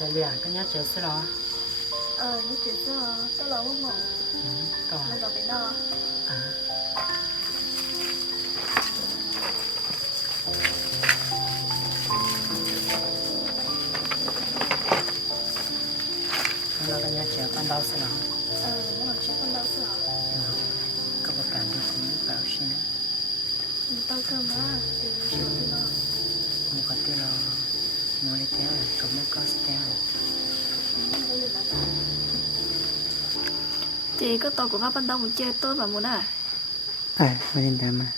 这俩跟人家解释了。你只是到了问我，干嘛？那个别闹。啊？那跟人家结婚到是了。那个结婚到是了。可不敢对你表示呢。你到干嘛？就是说的了。我可对了，我的天，怎么搞死的Chị có tàu của bác ban đầu muốn chơi tôi mà muốn à? Mà nhìn thấy mà.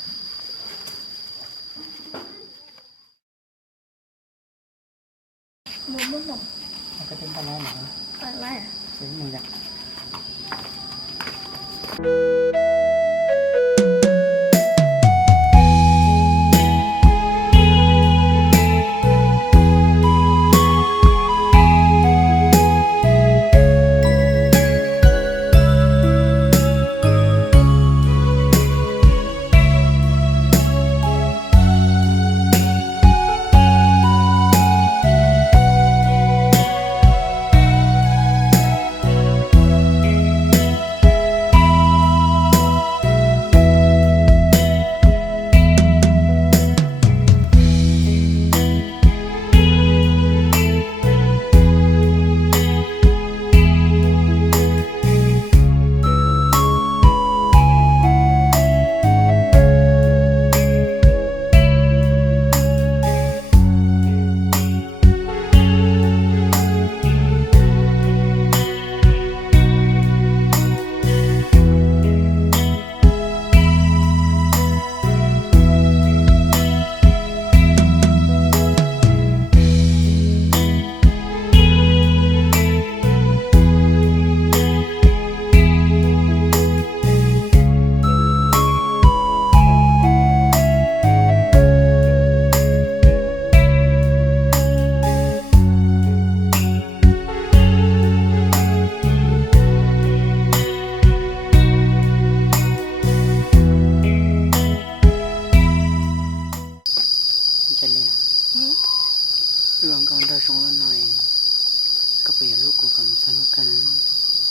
Muốn không? Cái tiếng ta nói nữa. Phải lại à? Tiếng mình đặt. Luôn con đời sống lên này, có bây giờ lúc của cầm sao nó cả nữa.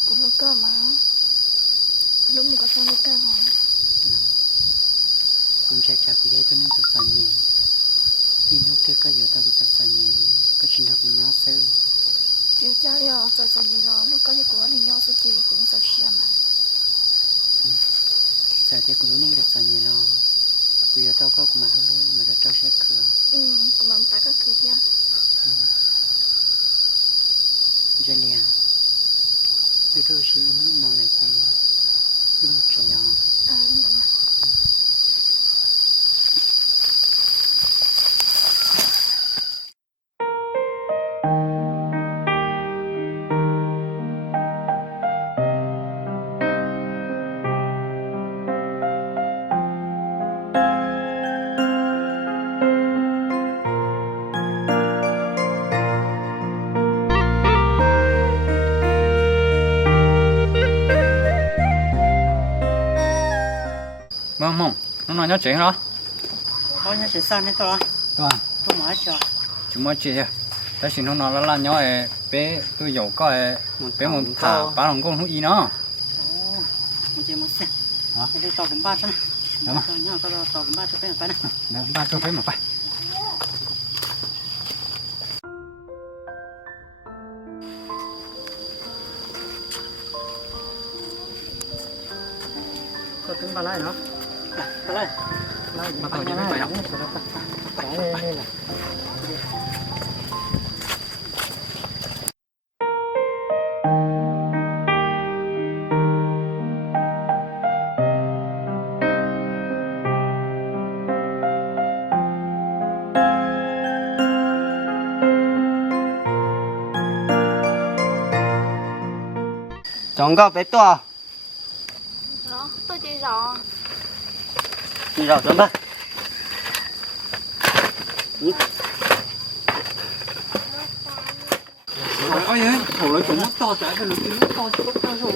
Cũng lúc cơ mà, lúc mình có sao lúc cơ hả? Cũng chạy chạy của giấy tôi nên thật sẵn nhỉ. In hút thế có giờ tao cũng thật sẵn nhỉ, có chuyện học mình nhau sơ. Chưa cha liệu thật sẵn nhỉ lo, lúc có thể của anh nhau sẽ chỉ cũng thật xe mà. Giờ thì cũng nên thật sẵn nhỉ lo. Bây giờ tao có của mặt lúc mà đã trao xe cửa. Của mình phải có cửa theo. Giờ lìa. Bây giờ chỉ nó là gì? Cứ một trời nhỏ. Đúng rồi. Mong, nó nói nhớ chuyện đó. Có nhớ chuyện sao này tao? Tôi à? Tôi mới cho. Chúng mới chuyện. Tại xin nó nói là nhớ bé tôi giàu có bé một thả bán lòng công hút gì nó. Mình chỉ muốn xem. Hả? Đây tao cũng ba cho này. Đúng mà. Nhớ tao cũng ba cho bé này. Đấy, ba cho bé một phải. Có tính ba lại nữa. Ba lại. Mà tao chỉ biết bài học. Cái này là. Chọn có bé to. Đó, tôi chơi rõ. Đi rồi chọn ba. Ôi ơi, thổ lấy chúng nó to trái cái lực nó to chứ không to rồi.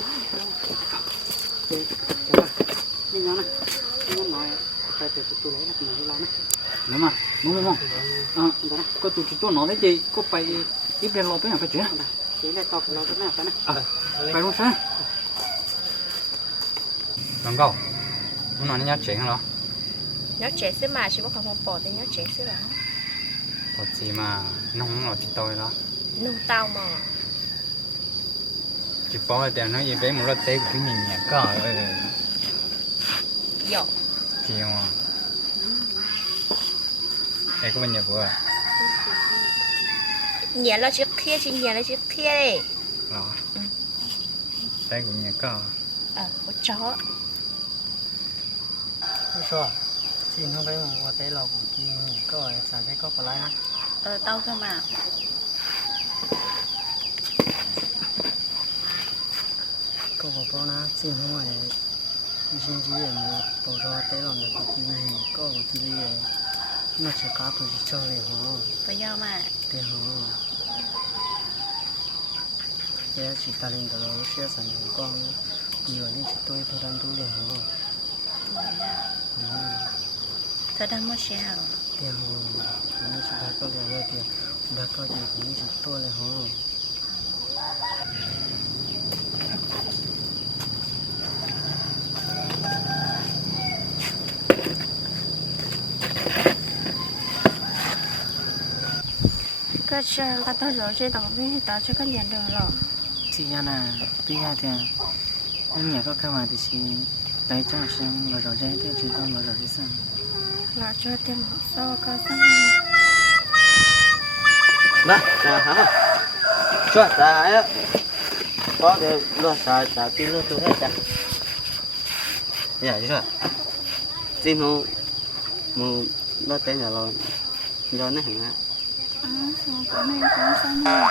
Đi nhau này. Nó nói tại tôi lấy là mình lo này. Đúng mà, đúng không? Có tụi nó đấy chị, có phải ít bên lò bên nào phải chứ chỉ là tọt lò bên nào phải nè phải luôn sao làm câu nó nói nhát chuyện hả nhớ trẻ xí mà chỉ có không bỏ thì nhớ trẻ xí là có gì mà nông là chỉ tôi đó nung tao mà chỉ bỏ cái tiền nó gì bé một lát té của cái nhìn nhẹ cả dọ chị mà em có bao nhiêu bữa nhẹ là chiếc kia chỉ nhẹ là chiếc kia đấy đó té của nhẹ cả có chó sao chị không phải một tế lò của chị có sản xuất có lại ha tao cơ mà có bao na chị không phải xin chỉ là một tổ cho tế lò được của chị có của chị nó chỉ có tôi chỉ cho này hả phải do mà thì hả cái chỉ ta lên đó sẽ sản xuất con nhiều như chị tôi đang tu liền hả thật đang mất xe hả tiền hồ cũng chỉ đã có được tiền đã có gì cũng chỉ tôi là hồ cái xe là tao rồi chơi tao biết tao chơi cái liền đường rồi chị nhà nè bây giờ thì anh nhà có cái mà thì chị lấy cho sinh rồi rồi chơi thì chị tôi rồi rồi đi sang là cho tiền một số cái xong đó hả cho ta á có thể lo xả tin lo tôi hết chả dạ chứ tin không một lo tên nhà lo do nó hàng á xong cái này cũng xong rồi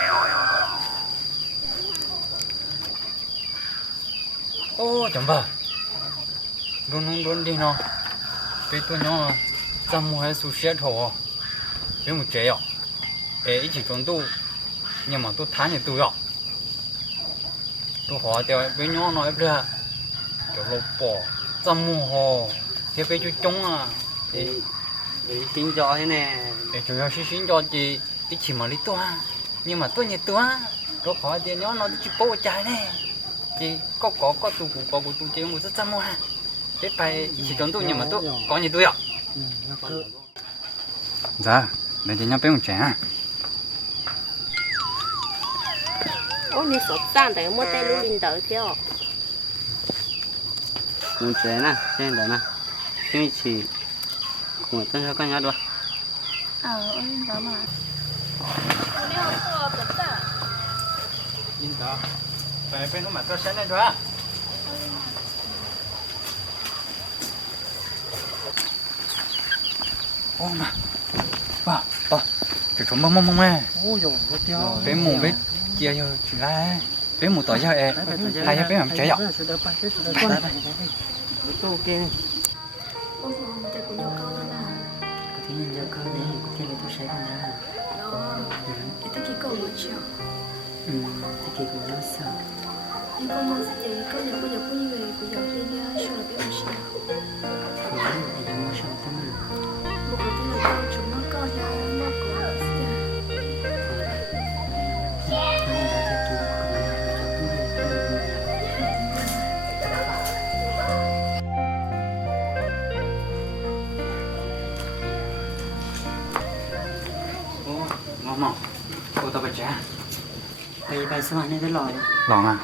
ô chẳng bà luôn đi nó cái tôi nó tầm mua hay sushi thổ với một chế ạ ấy chỉ trốn tu nhưng mà tôi thán như tôi ạ tôi hỏi theo với nhau nói ra kiểu lột bỏ tầm mua hồ cái bé chú trống à thì xin cho thế nè để chủ yếu xin cho chị đi chỉ mà đi toa nhưng mà tôi như toa tôi hỏi tiền nhau nó chỉ bố trái này chị có tu cũng có tu chơi một rất chăm ha thế phải chỉ trốn tu nhưng mà tôi có như tôi ạ dạ để cho nhau bé một trẻ ô你手上的没带录音的theo muốn chế nè trên đó nè cái chỉ của tôi cho con nhớ được ôi đó mà nhìn đó phải bên nó mà tôi sẽ lên đó ô mà bà chỉ trốn mông mẹ ôi dồi có tiêu bé mù bé chia cho chỉ là bé mù tỏi cho em hai bé làm trái dọc tôi kia ôi mà tay của nhau con là thì nhìn nhau con này có thể là tôi sẽ còn nào đó cái kia cầu mà chiều thì kia cũng nhau sợ nhưng con mong sẽ thấy con nhỏ có như người của nhỏ đi nha cho là biết làm sao thì nó là nhau sợ thế mà một cái tên là chúng nó con nhà nó có ngon cô tao bạch trả bây bây sao này cái lò lòn à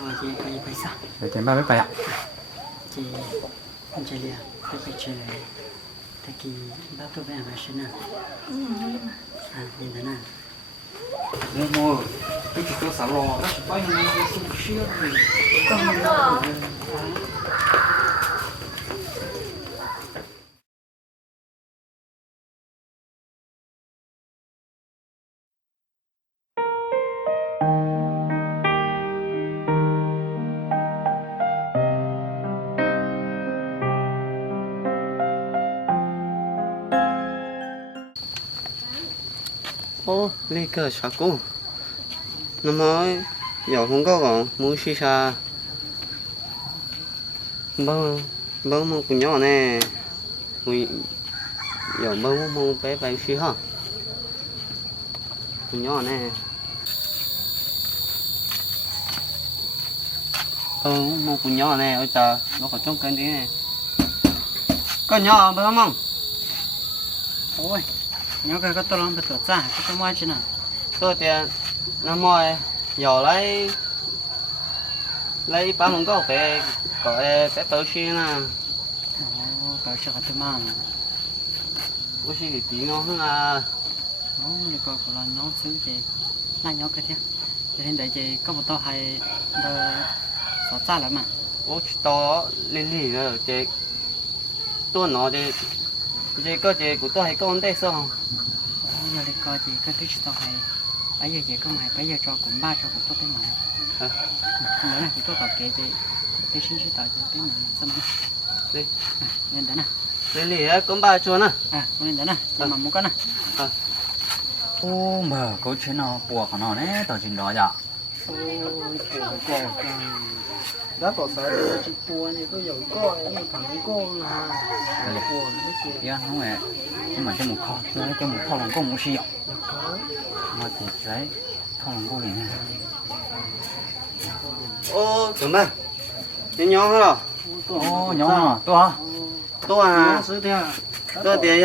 rồi chị bây sao để tiền ba biết bài ạ chị không chơi liền tôi phải chơi tại vì bác tôi về mà xin à nhìn thế nào mua cái chỉ có xả lò nó chỉ bao nhiêu cái sushi rồi ô lấy cờ sao cô nó mới giờ không có còn muốn xí xa bơ một con nhỏ nè giờ bơ một bé bé xí hả tụi nhỏ này một tụi nhỏ này ôi trời nó còn trong cân tí này con nhỏ phải không? ôi nhớ cái tôi làm cái tổ ra cái tôi mua chứ nào tôi tiền nó mua giờ lấy bán lồng có phải phải bao xí nè cái sự cái tôi mang bố xí cái tí ngon hơn à nó đi coi của nó xứ chị này nhớ cái thế thì hiện tại chị có một tao hay đờ xóa ra lắm mà bố to lên lì rồi chị tôi nói chị có chị của tôi hay con đây sao giờ đi coi chị có thích tao hay bây giờ chị có mày bây giờ cho cũng ba cho cũng tốt thế mà nữa này thì tôi tao kể chị cái xin chị tao chị cái mình xem đi lên đó nè lên lì á con ba chuột nè lên đó nè mà muốn cái nè ô mà có chuyện nào buộc nó đấy tao chuyện đó dạ ôi cổ đã có phải là chị buồn thì tôi giỏi coi nhưng thằng con là buồn cái gì dạ không phải nhưng mà cho một kho lòng có một xí mà thì đấy kho lòng có liền ô tưởng ba cái nhỏ hả ô nhỏ tôi à tôi thì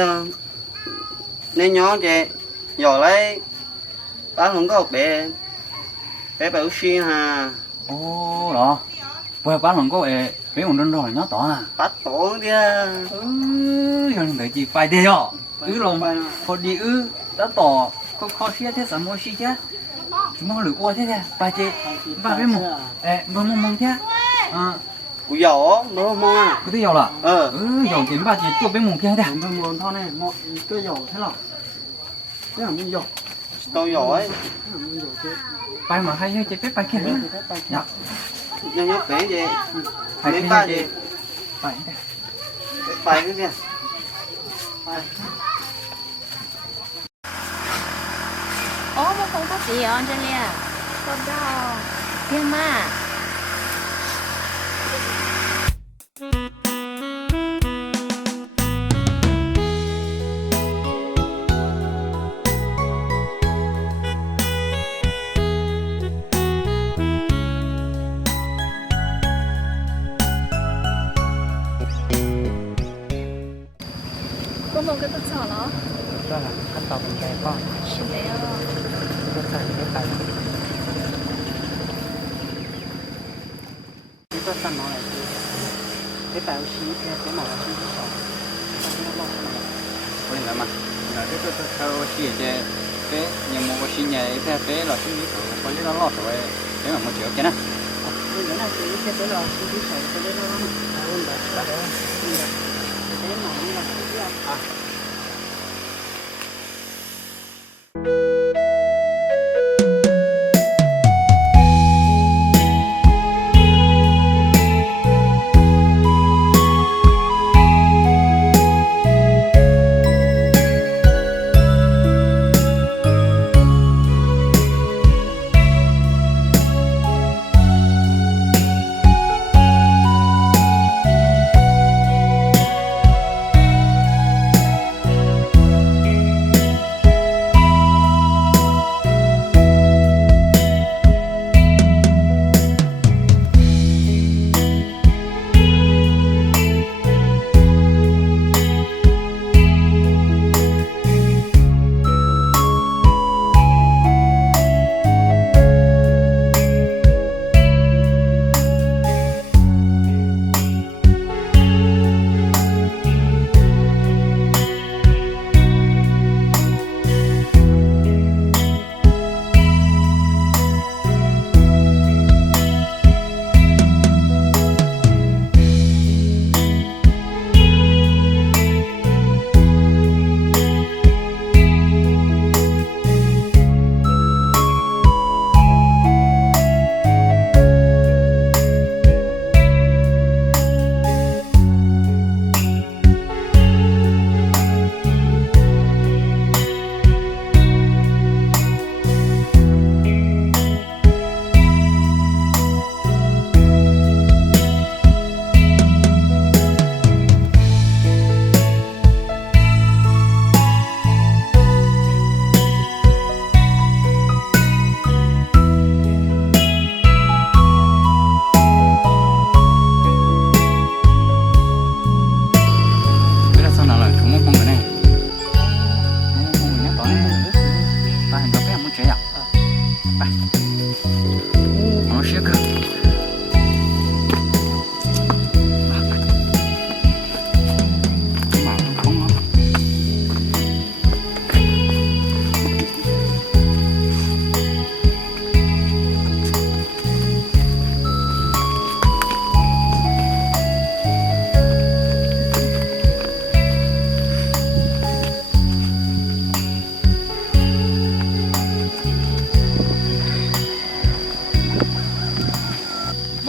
nên nhỏ chị giờ lấy bán lồng có bé bảo xí hà ô đó vừa bán lòng có bé một đơn rồi nó tỏ à bắt tổ đi giờ mình chỉ phải đi rồi lòng có đi đã tỏ có khó xía thế sao mua xí chứ chúng nó lựa qua thế thế bà chị bà bé một mong thế của giỏ nó mong à cái dầu là dầu chỉ bà chị tôi bé một kia thế mình muốn thôi này mọi cái dầu thế nào thế là mình dầu tôi giỏi bài mà hay chơi biết bài kia dạ nhóc bé gì phải đến ba gì bài bài cái gì ố mà không có gì ở trên này con đâu thiên mà con cái tóc sò nó đó làขั้นตอนเป็นแบบก็ xin đấy ก็ใส่ได้ไปนี่ก็สั่นน้อยได้ไปเอาชีสเนี่ยได้หมดชีสที่สองต้องรอบๆ có liền mà là cái tôi theo xí chơi cái nhưng mà có xí nhảy theo cái là xí như thế có lý nó lọt rồi thế mà một triệu cái này bây giờ là cái cái đóชีสที่สองก็ได้แล้วนะรุ่นแบบแล้วก็นี่แบบได้หมดนี่แหละ เ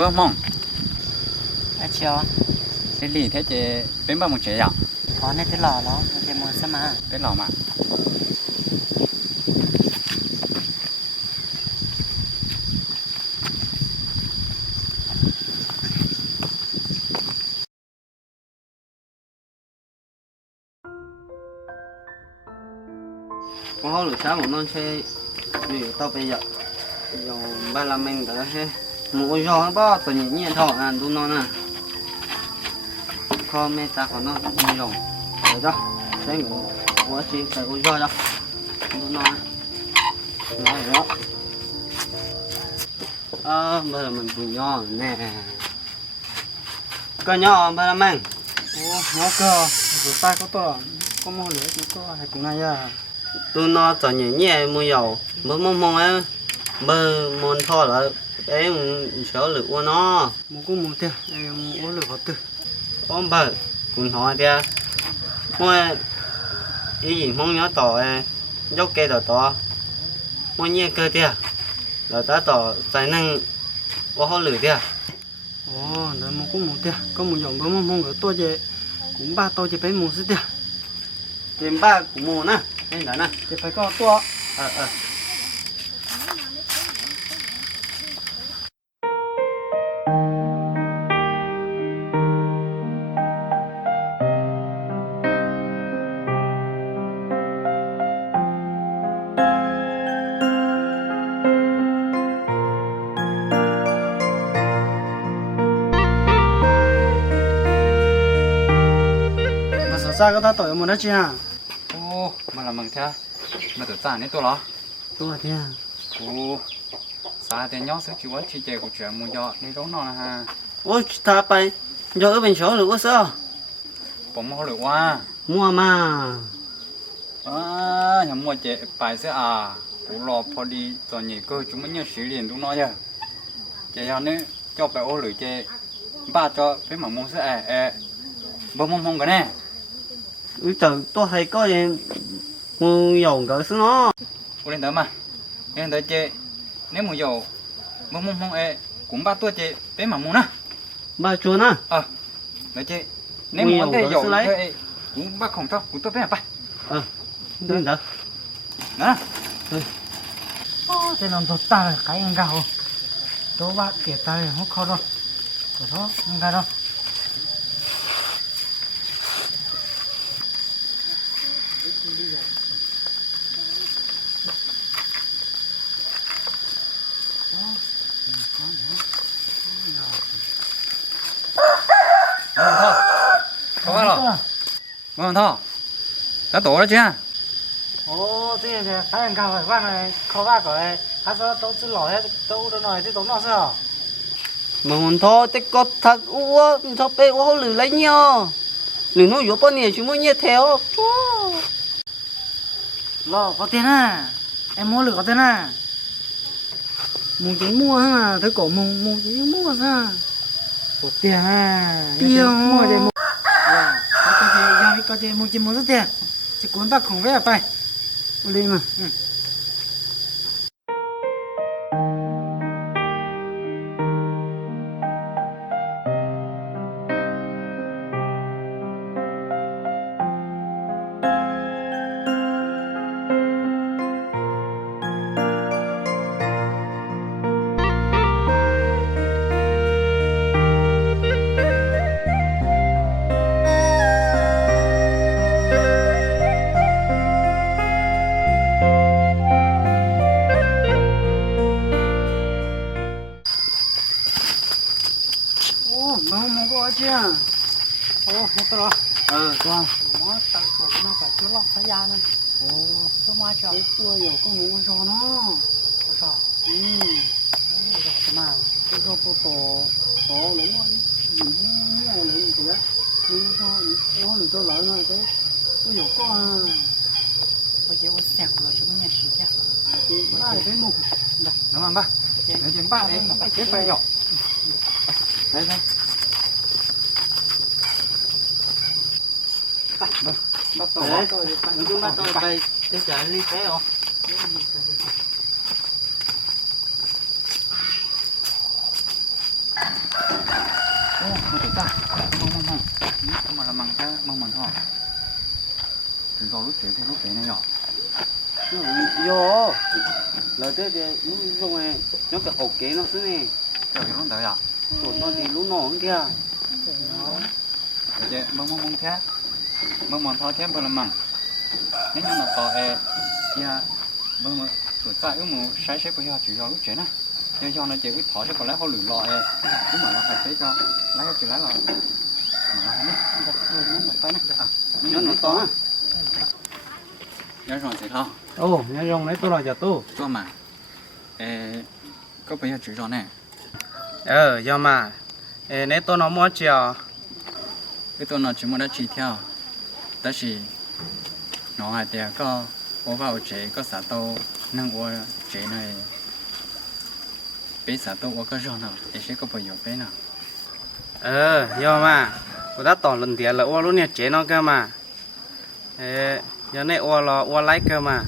bữa mong à chiều thế lì thế chị bên bao một chế à có nên cái lò nó để mua xem mà bên lò mà con hổ lửa sáng một non xe vì tao bây giờ giờ ba là mình đã hết một con giò nó bao tụi nhỉ nhẹ thọ ăn đúng non à con mẹ ta còn nó nhiều rồi rồi đó đấy ngủ quá chi phải con giò đó đúng non nói đó bây giờ mình cùng nhỏ nè con nhỏ ba là mình ô nó cơ rồi ta có to có mua lửa nó có hay cùng này à tôi nó cho nhẹ nhẹ mua dầu bữa mong mong ấy bữa mong thọ là em sợ lửa của nó mua cũng mua tiền em mua lửa có từ con bờ cùng hỏi kia mua ý gì mong nhớ tỏ dốc cây tỏ mua nhẹ cơ kia là ta tỏ tài năng có họ lửa kia ồ đấy mua cũng mua tiền có mua dòng có mua ở tôi chứ cũng ba tôi chỉ phải mua sức tiền tiền ba cũng mua nè anh đã nè chỉ phải có tôi mà sợ sao có ta tội một đất chi à ô mà là mừng theo mà tự tàn đến tôi lo tôi là tiền ô sao thì nhóc sẽ chịu quá chi chơi của chuyện mua giò đi rốn nó ha ôi ta bay giờ ở bên chỗ lửa sao bóng mua được quá mua mà nhà mua chế bài sẽ à bố lò phò đi cho nhỉ cơ chúng mới nhớ xử liền đúng nó chứ chế cho nên cho bài ô lửa chế ba cho cái mà mua sẽ bông mông mông cái này ui trời tôi thấy có gì mua dầu cỡ xứ nó ô lên tới mà lên tới chế nếu mua dầu bông mông mông cũng ba tua chế cái mà mua nè ba chuột nè đấy chế nếu Mua muốn cái dầu dầu cỡ xứ lấy. thế cũng bác không cho cũng tôi phải đừng đỡ đó thế làm tốt ta là cái anh gạo đó bác kể ta là không khó đâu có đó anh gạo đâu có phải không vâng thôi đã tổ đó chứ ồ thế thì cái anh gạo phải vang này khó vang rồi hắn sao tôi chỉ lỏi tôi đâu nói thế tôi nói sao mà hồn thọ tết có thật ua thọ bé ua lửa lấy nhau lửa nó yếu bao nhiêu chúng mới nhét theo lo có tiền à em mua lửa có tiền à mua chúng mua ha thấy cổ mua chúng mua sao có tiền à tiền mua để mua có tiền mua chỉ mua rất tiền chỉ cuốn bác không về phải lên mà không có chứ ô hết rồi con nó tăng số nó phải chú lọc thời gian này tôi mai chờ cái tua nhiều có muốn cho nó có sao rồi mà cái rau tổ lấy nó gì như này lấy gì thế nhưng cho nó lười tôi lấy nó thế tôi nhiều có bây giờ tôi sẹo rồi chúng mình xịt nha ba cái mục đúng không ba nếu chuyện ba đấy phải chết phải nhổ đấy thôi bắt tổ đấy chúng bắt tôi bay tôi trả ly té không Không mà là măng cái măng thôi. Chỉ có lúc chế thì lúc đấy này nhỏ. Yo, là thế thì lúc dùng này nó cái ổ kế nó xứ này, Chờ cái lúc đấy à? rồi nó thì lúc nó cũng kia. Rồi chứ măng thế. Măng thôi thế bao là măng. Nếu như mà có ya măng tuổi ta ước muốn sai sẽ bây giờ chỉ có lúc chế nè. Nhưng cho nó chế với thỏ sẽ có lẽ họ lử lọ cũng mà nó phải chế cho lấy chỉ lấy là mà này. Nhớ nó to á. Nhớ rồi chị thôi. Ồ, nhớ rong lấy tôi là giờ tôi. Cho mà có bây giờ chỉ rồi nè. Do mà, nếu tôi nó mua chiều, Cái tôi nó chỉ muốn đã chỉ theo. Đó là nó hay thì có ô vào chế có xã tô năng ô chế này bé xã tô ô có rồi nào để sẽ có bây giờ bé nào. do mà, tôi đã tỏ lần tiền là ô lúc này chế nó cơ mà. Giờ này ô là ô lấy cơ mà,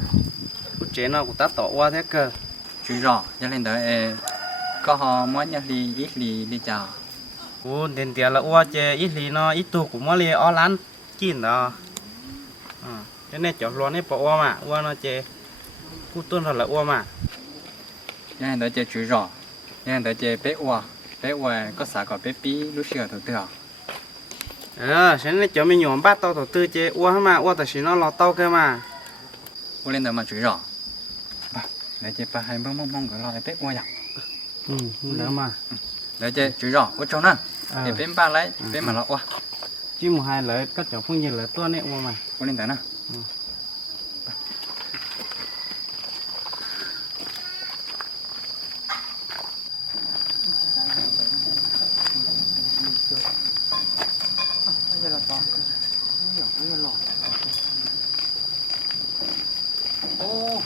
lúc chế nó cũng đã tỏ ô thế cơ. Chỉ rõ cho nên đợi có họ muốn nhà ít đi chào. Ủa, tiền tiền là ô chế ít lì nó ít tu cũng mới lì ô lán chín đó. Cái này chọn luôn này bỏ ô mà, ô nó chế, cú tuân thật là ô mà. Cho nên đợi chỉ rõ, cho nên đợi bé ô có xã có bé bí lúc xưa thôi được. Sáng nay cho mình nhổm bát tao tổ tư chế ô mà, ô tại vì nó lọt tao cơ mà. Ô lên đợi mà chỉ rõ. Đợi chỉ bà hai mong cái lo bé ô nhỉ. Đỡ mà. Đợi chỉ rõ, ô trâu nè. Để bên ba lấy, bên mà lo ô. Chứ một hai lợi các cháu không nhìn lợi tôi này mà. Ô lên đợi nè. Bây giờ là to. Bây giờ lọ. Ô,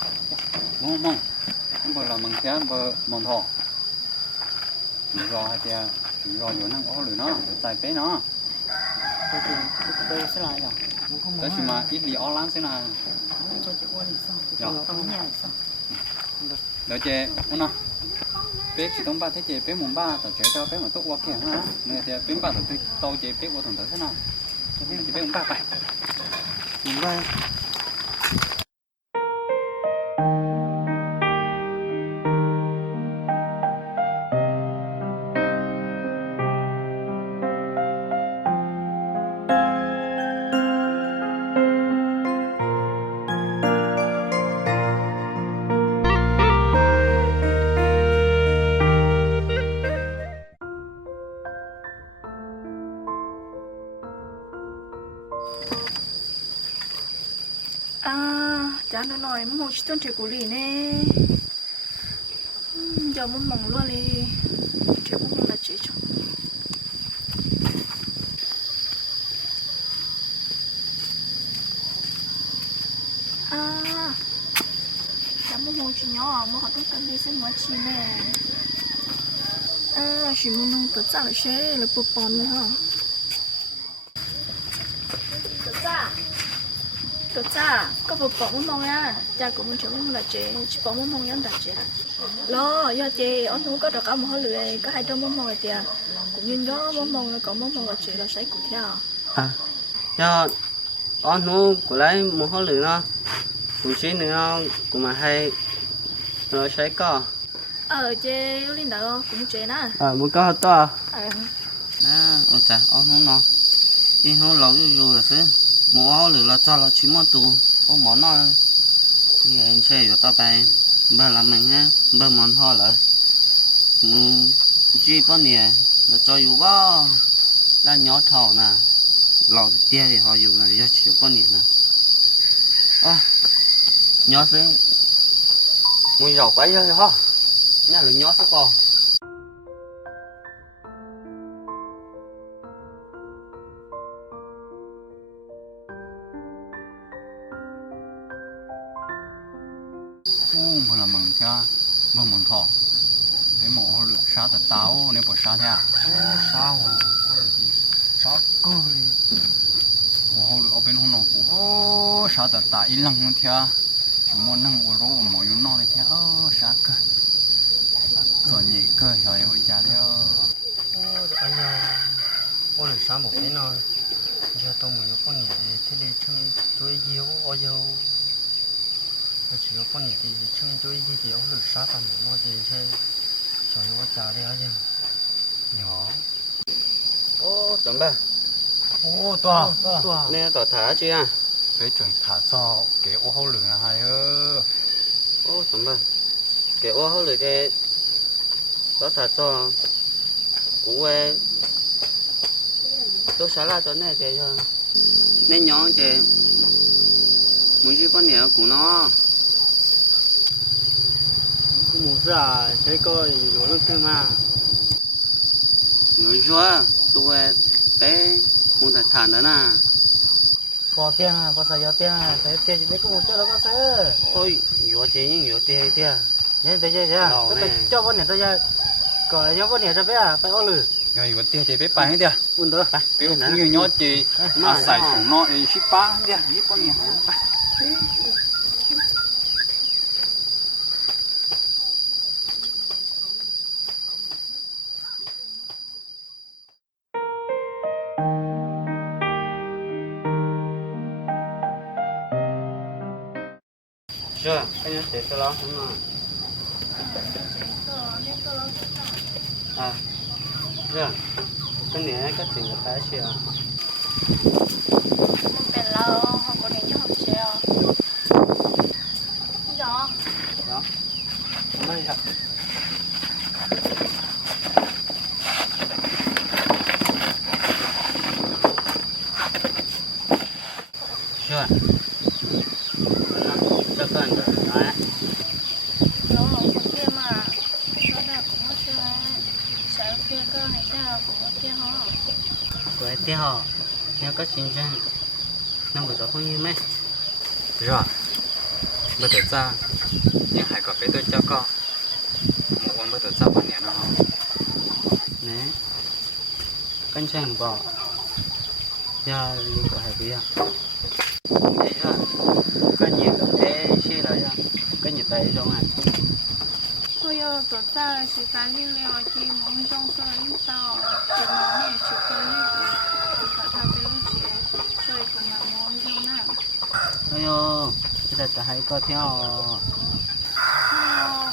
mong bờ là măng thế bờ măng thọ. Chỉ rõ hay thì chỉ rõ vô năng ô lửa nó, để tài bé nó. Tôi sẽ lại rồi. Đó chỉ mà ít đi ô láng thế nào. Cho chị qua đi sao? Tao nhà sao? Đợi chị, ô nào. Bé chỉ tông ba thế chị bé mùng ba tao chế cho bé mà tốt quá kia ha. Nên thì bé ba tao tao chị bé qua thằng tới thế nào. Chị bé mùng ba phải. Mùng ba. Chả nó nói một chút tuần trẻ của lì nè. Giờ muốn mong luôn đi. Trẻ muốn mong là trẻ cho. Chả muốn mong chị nhỏ mà họ tốt tâm đi xem mọi chi nè. Chỉ muốn nông tự ra là xe là bột bòn nữa hả? Tự ra, có bột bò muốn mong nha, cha cũng muốn chọn muốn là chị, chỉ bỏ muốn mong nhắn đặt chị. Lo, do chị, ông không có được cả một hơi lười, có hai trăm muốn mong là chị, cũng như gió muốn mong là còn muốn mong là chị là sẽ cụ theo. Do ông nó của lấy một hơi lửa nó, cũng chỉ nữa cũng mà hay rồi sẽ có. Chị lên đó cũng chị nè. Muốn có to. Ông chả ông nó đi nó lâu rồi là thế. Một áo lửa là cho là chỉ một tù, có món nó, thì anh sẽ cho tao bay, ba làm mình ha, ba món thôi lại, chỉ bao nhiêu là cho dù bao, là nhỏ thầu nè, lò tia thì họ dùng là do chịu bao nhiêu nè, nhỏ thế, muốn giàu bấy giờ ha, nhà là nhỏ sao con. mà là mừng theo mừng thọ cái mộ lửa sát từ táo nếu bỏ sát theo Sao? Sao cơ đi. mộ lửa bên hôm nọ cũng sát từ táo ít lăng theo chỉ muốn năng ở đó mà yêu nó này theo sát cơ rồi nhị cơ rồi ôi cha đeo Ôi lửa sao 半年，这里成最有我有，我只有半年的成最一的我绿沙发我这些，所以我家里好像有。哦，怎么办？ô to nè tỏ thả chưa à? để chuẩn thả cho cái ô hô lửa hay ơ Ô,怎么办？给我好了的，把它做，古诶，都啥啦做那个呀？那娘的，每日半年古呢？古母是啊，这个有人对吗？有人说，都诶，bé muốn thật thản đó nè. Bỏ tiền à, bỏ sao tiền à, thế tiền chỉ biết có một chỗ đó có sao? Ôi, nhiều tiền nhiều tiền thế à? Nhưng thế chứ, tôi cho vấn đề tôi cho, còn cho vấn đề cho bé à, phải ô lử. rồi vật tiền thì biết bài hết đi à Ủn đó. biểu cũng như nhót chị mà xài thủ nó thì ship ba đi à biết con nhà Chưa, cái này để cho nó không mà. À, chưa, cái này cái tiền là phải chưa? Một bên lâu không có đến cho học treo. Đó. Đó, đây ạ. Chưa. Cho con được đấy. Nó không có kia mà. Nó là cũng có kia. Sáng kia cơ này ra cũng có kia hả? Quay tiêu hò, nếu có xin chân, năm bữa đó không như mấy. rồi bây giờ ra nhưng hải có bé tôi cho con một con bây giờ ra bao nhiêu nó Nè, con chân bỏ, giờ đi có hai bia. Đấy chưa, con nhiệt thế xí là chưa, con nhiệt tay trong này. Tôi yêu tổ ta chỉ ta liên liệu chỉ muốn trong sơ ít tao chỉ muốn nghe chỉ có lý thì cả thằng bé lúc chỉ chơi cùng mà muốn trong nào. Ôi yo, bây giờ ta hãy có theo. Hả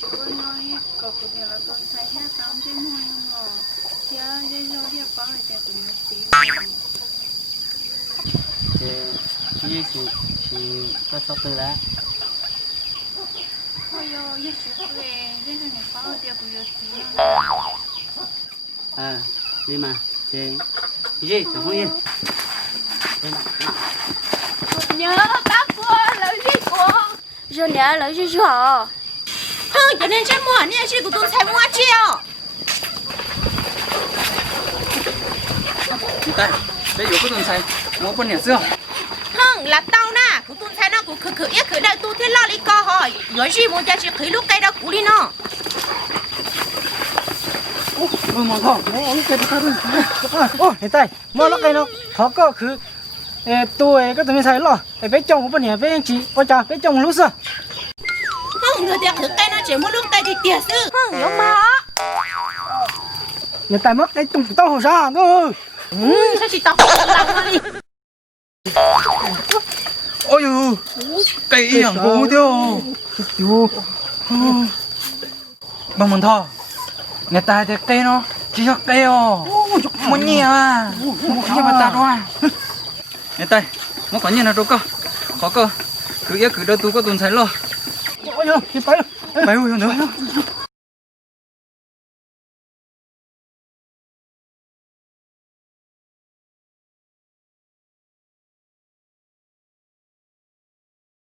chỉ muốn nói có cái gì là tôi thấy hết tám trên môi không rồi. Thì cái do hết bao nhiêu tiền cũng được tí. Thì có sắp tới lá. Ôi yo, ít chút về cái này bao nhiêu tiền cũng được tí. À, đi mà, thì gì chẳng có gì. Đây nào. Nhớ tao qua lời gì của. Rồi nhớ lời gì hả? Hừ, cho nên chắc mua nên chỉ của tôi thấy mua chiều. chị tay bé yếu có tuần xài một con nhà xưa Hừ, là tao nè, của tôi thấy nó của khử ít khử đây tôi thấy lo lý co hỏi. Rồi gì mua cho chỉ khử lúc cây đó của đi nó. mà thôi, ông cái cái ô, hiện tại, mà nó cái nó, khó có cứ, tôi cái tụi mình xài lo, bé chồng của bọn bé anh chị, ôi cha, bé chồng lúc xưa. Hừ, rồi tiệc khử cây nó chỉ mua lúc cây thì tiệc sư. Hừ, giống mà. Hiện tại mất cái tung tao hồ sa cơ. Sao chỉ tao không làm đi. ôi dù cây ý hằng cố tiêu bằng mình thò người ta thì cây nó chỉ cho cây muốn nhẹ mà muốn nhẹ mà ta thôi người ta muốn có nhẹ là đâu cơ khó cơ cứ yêu cứ đâu tôi có tuần sai lo Ôi giời, cái tay. bay ui nữa